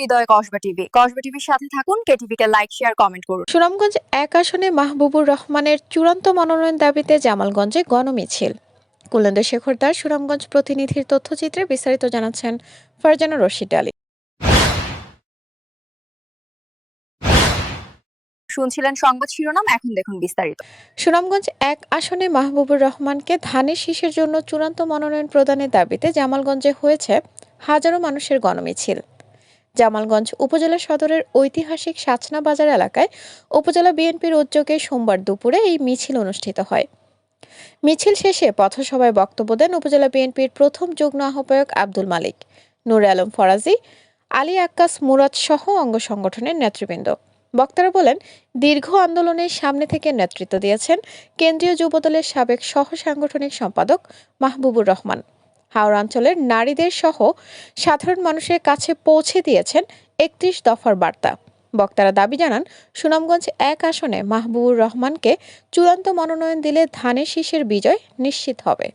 হৃদয় Kasba TV Kasba টিভির সাথে থাকুন কেটিভিকে লাইক শেয়ার কমেন্ট করুন সুনামগঞ্জ এক আসনে মাহবুবুর রহমানের চূড়ান্ত মনোনয়ন দাবিতে জামালগঞ্জে গণমিছিল কুলেন্দ্র শেখর দাস সুনামগঞ্জ প্রতিনিধির তথ্যচিত্রে বিস্তারিত জানাচ্ছেন ফারজানা রশিদ আলী শুনছিলেন সংবাদ শিরোনাম এখন দেখুন বিস্তারিত সুনামগঞ্জ এক আসনে মাহবুবুর রহমানকে ধানের শীষের জন্য চূড়ান্ত মনোনয়ন প্রদানের দাবিতে জামালগঞ্জে হয়েছে হাজারো মানুষের গণমিছিল জামালগঞ্জ উপজেলা সদরের ঐতিহাসিক সাচনা বাজার এলাকায় উপজেলা বিএনপির উদ্যোগে সোমবার দুপুরে এই মিছিল অনুষ্ঠিত হয় মিছিল শেষে পথসভায় বক্তব্য দেন উপজেলা বিএনপির প্রথম যুগ্ম আহ্বায়ক আব্দুল মালিক নুর আলম ফরাজি আলী আক্কাস মুরাদ সহ অঙ্গ সংগঠনের নেতৃবৃন্দ বক্তারা বলেন দীর্ঘ আন্দোলনের সামনে থেকে নেতৃত্ব দিয়েছেন কেন্দ্রীয় যুবদলের সাবেক সহ সাংগঠনিক সম্পাদক মাহবুবুর রহমান অঞ্চলের নারীদের সহ সাধারণ মানুষের কাছে পৌঁছে দিয়েছেন একত্রিশ দফার বার্তা বক্তারা দাবি জানান সুনামগঞ্জ এক আসনে মাহবুবুর রহমানকে চূড়ান্ত মনোনয়ন দিলে ধানের শীষের বিজয় নিশ্চিত হবে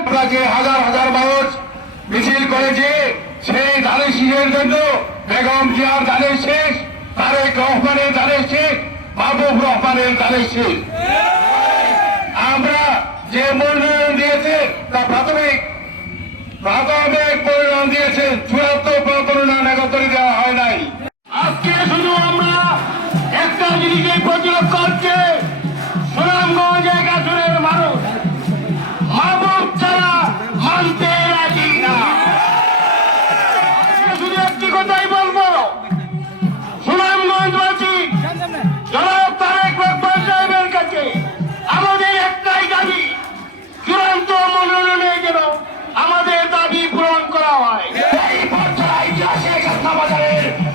আমরা হাজার হাজার মানুষ মিছিল করেছে সেই ধানের শীষের জন্য বেগম জিয়ার ধানের শেষ তারেক রহমানের ধানের শেষ মাহবুব রহমানের ধানের শেষ আমরা যে মূল্যায়ন দিয়েছে তা প্রাথমিক প্রাথমিক মূল্যায়ন দিয়েছেন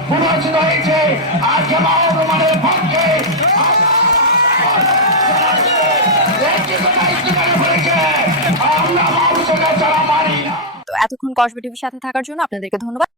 পুনর্জিত হয়েছে পক্ষে এতক্ষণ কসবে টিভির সাথে থাকার জন্য আপনাদেরকে ধন্যবাদ